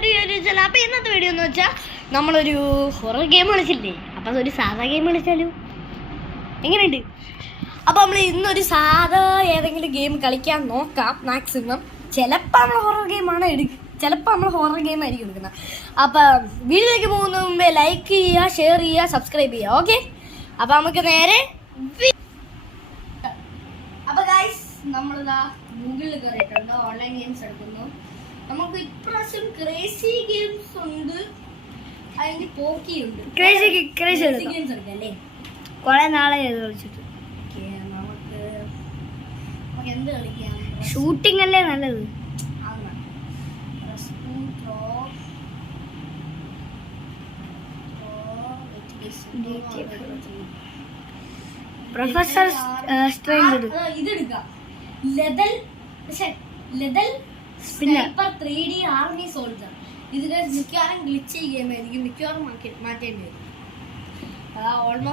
അപ്പോൾ ഇന്നത്തെ വീഡിയോ എന്ന് വെച്ചാൽ നമ്മളൊരു ഹൊറർ ഗെയിം കളിച്ചില്ലേ, അപ്പോൾ അതൊരു സാധാ ഗെയിം കളിച്ചാലോ, എങ്ങനെയുണ്ട്? അപ്പോൾ നമ്മൾ ഇന്നൊരു സാധാ ഏതെങ്കിലും ഗെയിം കളിക്കാൻ നോക്കാം മാക്സിമം. ചിലപ്പോൾ നമ്മൾ ഹൊറർ ഗെയിമാണ് ചിലപ്പോൾ നമ്മൾ ഹൊറർ ഗെയിം ആയിരിക്കും എടുക്കുന്നത്. അപ്പോൾ വീഡിയോയിലേക്ക് പോകുന്ന മുമ്പേ ലൈക്ക് ചെയ്യുക, ഷെയർ ചെയ്യുക, സബ്സ്ക്രൈബ് ചെയ്യുക. ഓക്കെ, അപ്പോൾ നമുക്ക് നേരെ അപ്പോൾ ഗൈസ് നമ്മളിതാ ഗൂഗിളിൽ കയറിയിട്ടുണ്ട്, ഓൺലൈൻ ഗെയിംസ് എടുക്കുന്നു. നമുക്ക് ഇപ്രാവശ്യം ക്രേസി ഗെയിംസ് ഉണ്ട്, അതിന് പോക്കി ഉണ്ട്. ക്രേസി ഗെയിംസ് എടുക്കാം അല്ലേ? കുറെ നാളെ കളിച്ചിട്ട് നമുക്ക് എന്ത് കളിക്കാം? ഷൂട്ടിംഗ് അല്ലേ നല്ലത്. പ്രൊഫസർ ഇതെടുക്കാം. Sniper 3D army soldier. ഇത് മിക്കവാറും ഗ്ലിച്ച് ചെയ്യുകയായിരിക്കും, മിക്കവാറും മാറ്റേണ്ടി വരും.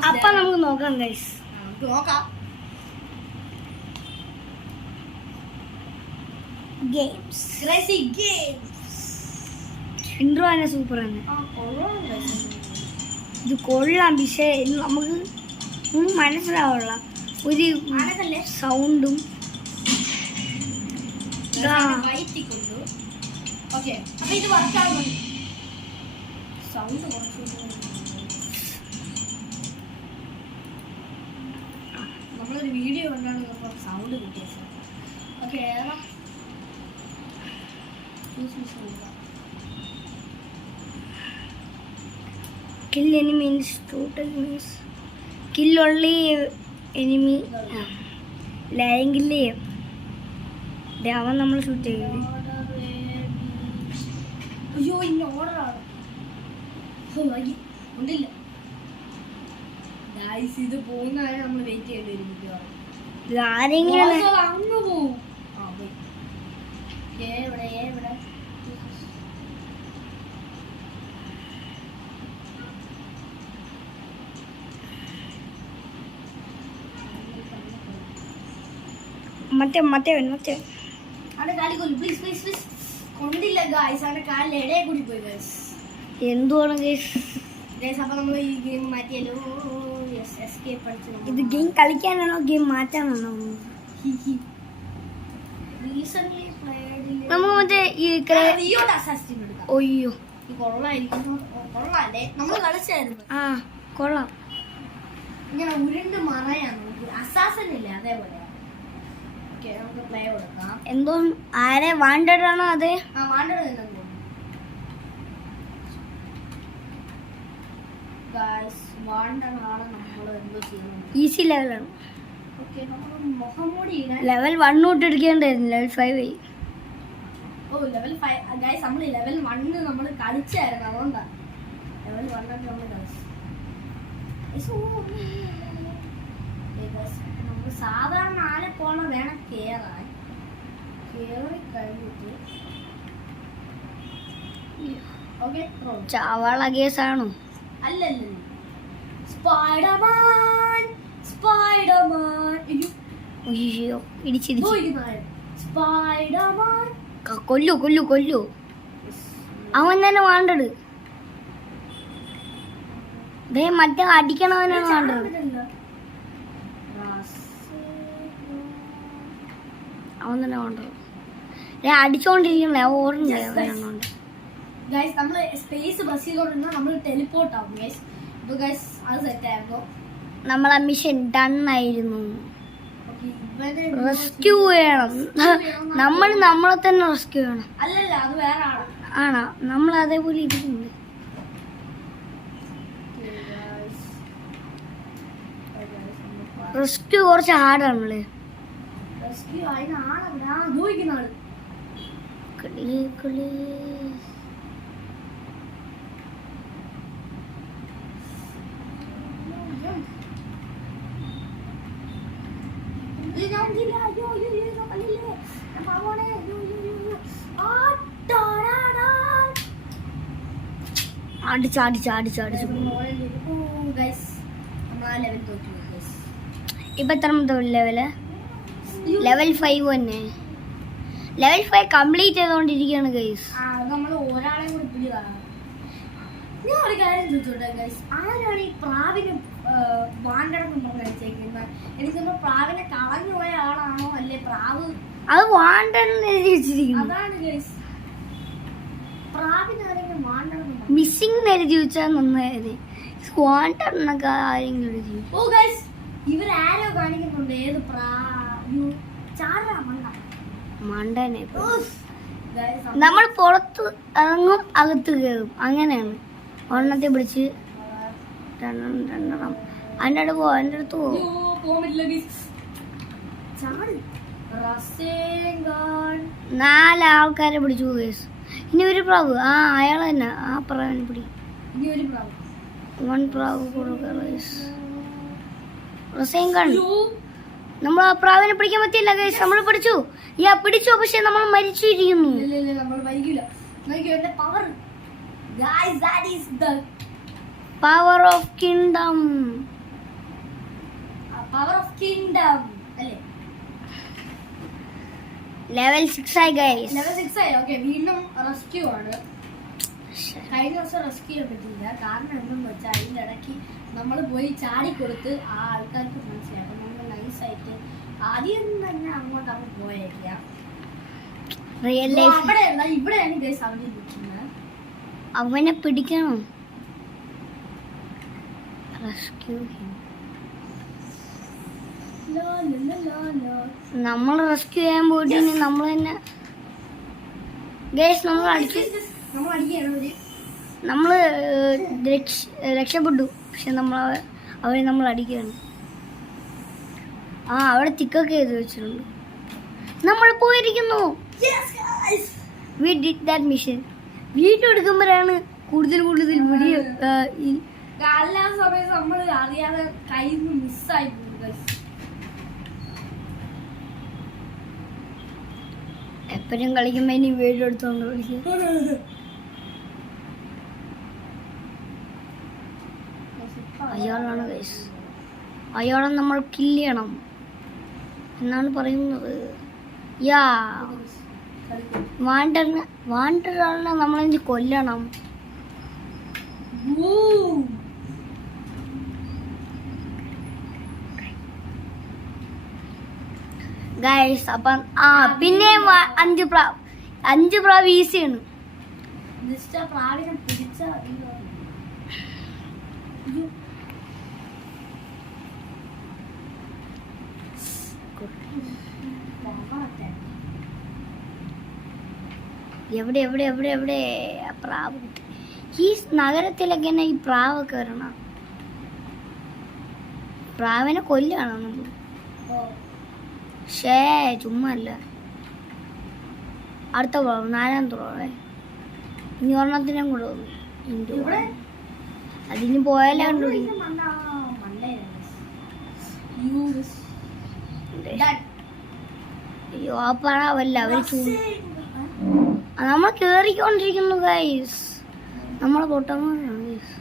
അപ്പൊ നമുക്ക് നോക്കാം ഗൈസ്, നമുക്ക് നോക്കാം. ഗെയിംസ് ക്രേസി ഗെയിംസ് ഇൻട്രോ തന്നെ സൂപ്പർ ആണ്. ഇത് കൊള്ളാം, പക്ഷേ നമുക്ക് മനസ്സിലാവുള്ള ഒരു സൗണ്ടും നമ്മളൊരു വീഡിയോ കണ്ടാണ് സൗണ്ട് കിട്ടിയത്. Okay, kill enemy means total means kill only enemy. Line kill ചെയ്യും. അവൻ നമ്മൾ ഷൂട്ട് ചെയ്യും. അയ്യോ, ഇന്ന ഓർഡറാണ് ഉണ്ടില്ല. ഇത് പോകുന്നതിന് നമ്മൾ വെയിറ്റ് ചെയ്യേണ്ടി വരും. ആരെങ്കിലും അങ്ങ് പോവും. എവിടെ മറ്റേ കൊണ്ടില്ല ഗായ്സ്, അവന്റെ കാലിൽ ഇടയെ കൂടി പോയി ഗായ്സ്. എന്തുവാണ് ഗായ്സ്? അപ്പൊ നമ്മൾ ഈ ഗെയിം മാറ്റിയല്ലോ. ഇത് ഗെയിം കളിക്കാനാണോ ഗെയിം മാറ്റാനാണോ? നമ്മൾ മറ്റേ ഒയ്യോ കൊള്ളാല്ലേ, നമ്മൾ കളിച്ചായിരുന്നു. ആ കൊള്ളാം. ഇങ്ങനെ ഉരുണ്ട് മറയാണ് അസാസൻ ഇല്ലേ, അതേപോലെ. എന്തോ ആരെ വാണ്ടഡ് ആണോ? അതെ, ഈസി ലെവലാണ്. ലെവൽ 1 തൊട്ട് എടുക്കേണ്ടായിരുന്നു, ലെവൽ 5 ആയി. ലെവൽ 5 ഗൈസ്, നമ്മൾ ലെവൽ 1 നമ്മൾ കളിച്ചായിരുന്നു, അതുകൊണ്ടാണ് ലെവൽ 1 ഒക്കെ നമ്മൾ കളിച്ചു. നമ്മൾ സാധാരണ ആരെ പോണ വേണം കേറാൻ. കേറി കഴിഞ്ഞിട്ട് ചാവാള കേസാണോ? അല്ലല്ല, സ്പൈഡർമാൻ അയ്യോ ഇടിച്ചിടിച്ചു. സ്പൈഡർമാൻ കൊല്ലു അവൻ തന്നെ വേണ്ടത്. മറ്റേ അടിക്കണവനാണ് വേണ്ടത്. അവൻ തന്നെ വേണ്ടത്. അടിച്ചോണ്ടിരിക്കണേ ഓർമ്മ. നമ്മള് സ്പേസ് പ്രസ് ചെയ്തോണ്ടിരുന്ന നമ്മൾ ടെലിപ്പോർട്ട് ആവും ഗൈസ്. അത് സെറ്റ് ആയിരുന്നു. നമ്മളെ മിഷൻ ഡൺ ആയിരുന്നു. റെസ്ക്യൂ ചെയ്യണം, നമ്മൾ നമ്മളെ തന്നെ റെസ്ക്യൂ ചെയ്യണം. അല്ലല്ല, അത് വേറെ ആണോ? നമ്മൾ അതേപോലെ ഇരിക്കുന്നുണ്ട്. റെസ്ക്യൂ കുറച്ച് ഹാർഡാണല്ലേ. റെസ്ക്യൂ അതിനാണ് ആള്. അടിച്ചു. ഇപ്പൊ എത്ര ലെവല്? ലെവൽ 5 തന്നെ. ലെവൽ 5 കംപ്ലീറ്റ് ചെയ്തുകൊണ്ടിരിക്കുകയാണ് ഗൈസ്. നമ്മൾ ഒരാളെ കൂടി പിടിതാണ്. ഞാൻ ഒരു കാര്യം ചോദിച്ചോട്ടെ ഗൈസ്, ആരാണ് ഈ പ്രാവിന് വാണ്ടടക്കം കഴിച്ചേക്കുന്നത്? എനിക്കൊന്ന് പ്രാവിനെ കളഞ്ഞു പോയ ആളാണോ അല്ലെ പ്രാവ്? അത് വാണ്ടെന്ന് എഴുതി വെച്ചിരിക്കുന്നു. അതാണ് ഗൈസ്, പ്രാവിന് ആരെങ്കിലും വാണ്ടടക്കം മിസ്സിംഗ് എഴുതി വെച്ചാൽ നന്നായത്. വാണ്ടെന്നൊക്കെ ആരെങ്കിലും എഴുതി. ഓ ഗൈസ്, ഇവരാരോ കാണിക്കുന്നുണ്ട്. ഏത് മണ്ടനെ നമ്മൾ പുറത്ത് ഇറങ്ങും അകത്ത് കയറും, അങ്ങനെയാണ്. ഒരെണ്ണത്തെ പിടിച്ച് രണ്ടെണ്ണം അതിൻ്റെ അടുത്ത് പോകും, അതിൻ്റെ അടുത്ത് പോകും. 4 ആൾക്കാരെ പിടിച്ചു ഗൈസ്. ഇനി ഒരു പ്രാവ്, അയാൾ തന്നെ, ആ പ്രാവിനെ പിടി. പ്രാവ് നമ്മൾ ആ പ്രാവിനെ പിടിക്കാൻ പറ്റില്ല ഗൈസ്. നമ്മൾ പിടിച്ചു, പക്ഷെ നമ്മൾ മരിച്ചിരിക്കുന്നു. Power of kingdom. ലെവൽ 6 ആയി ഗൈസ്. വീണ്ടും റെസ്ക്യൂ ആണ്. കഴിഞ്ഞ ദിവസം റെസ്ക്യൂ ചെയ്യാൻ പറ്റില്ല. കാരണം എന്തെന്ന് വെച്ചാൽ അതിൻ്റെ ഇടയ്ക്ക് നമ്മൾ പോയി ചാടിക്കൊടുത്ത് ആ ആൾക്കാർക്ക് മനസ്സിലായി. അപ്പം നമ്മൾ നൈസായിട്ട് ആദ്യം തന്നെ അങ്ങോട്ട് പോയേക്കാം. ഇവിടെയാണ് ഗൈസ് അവനെ നിൽക്കുന്നത്. അവനെ പിടിക്കണം. റെസ്ക്യൂ നമ്മൾ റെസ്ക്യൂ ചെയ്യാൻ പോയിട്ട് നമ്മൾ തന്നെ ഗൈസ് നമ്മൾ രക്ഷപ്പെട്ടു. പക്ഷെ അവരെ നമ്മൾ അടിക്കുകയാണ്. അവിടെ തിക്കൊക്കെ ചെയ്ത് വെച്ചിട്ടുണ്ട്. നമ്മൾ പോയിരിക്കുന്നു. We did that mission. Video എടുക്കുമ്പോഴാണ് കൂടുതൽ വീഡിയോ. എല്ലാ സമയത്ത് നമ്മൾ അറിയാതെ കയ്യിൽ നിന്ന് മിസ്സായി പോകും. എപ്പോഴും കളിക്കുമ്പോ ഇനി വീഡിയോ എടുത്തോണ്ട് കളിക്കും. അയാളാണ് ഗൈസ്. അയാളെ നമ്മൾ കില്ല് ചെയ്യണം എന്നാണ് പറയുന്നത്. വാണ്ടറിനെ നമ്മളെന്ത് കൊല്ലണം. ഗൈസ് അപ്പം പിന്നെ 5 പ്രാവ് ഈസിയാണ്. എവിടെ എവിടെ എവിടെ എവിടെ പ്രാവ്? ഈ നഗരത്തിലൊക്കെ തന്നെ ഈ പ്രാവൊക്കെ വരണം. പ്രാവിനെ കൊല്ലാണ് നമ്മൾ. ചുമ്മാ അല്ല. അടുത്ത പ്രാവ് 4ാമത്തെ പ്രാവേ. ഇനി ഒരെണ്ണത്തിനും കൂടെ വന്നു. അതിന് പോയാലേ കണ്ടുപിടിക്കും. അയ്യോ, ആ പ്രാവല്ല, അവര് നമ്മൾ കേറിക്കൊണ്ടിരിക്കുന്നു ഗൈസ്. നമ്മളെ പൊട്ടന്മാരാണ് ഗൈസ്.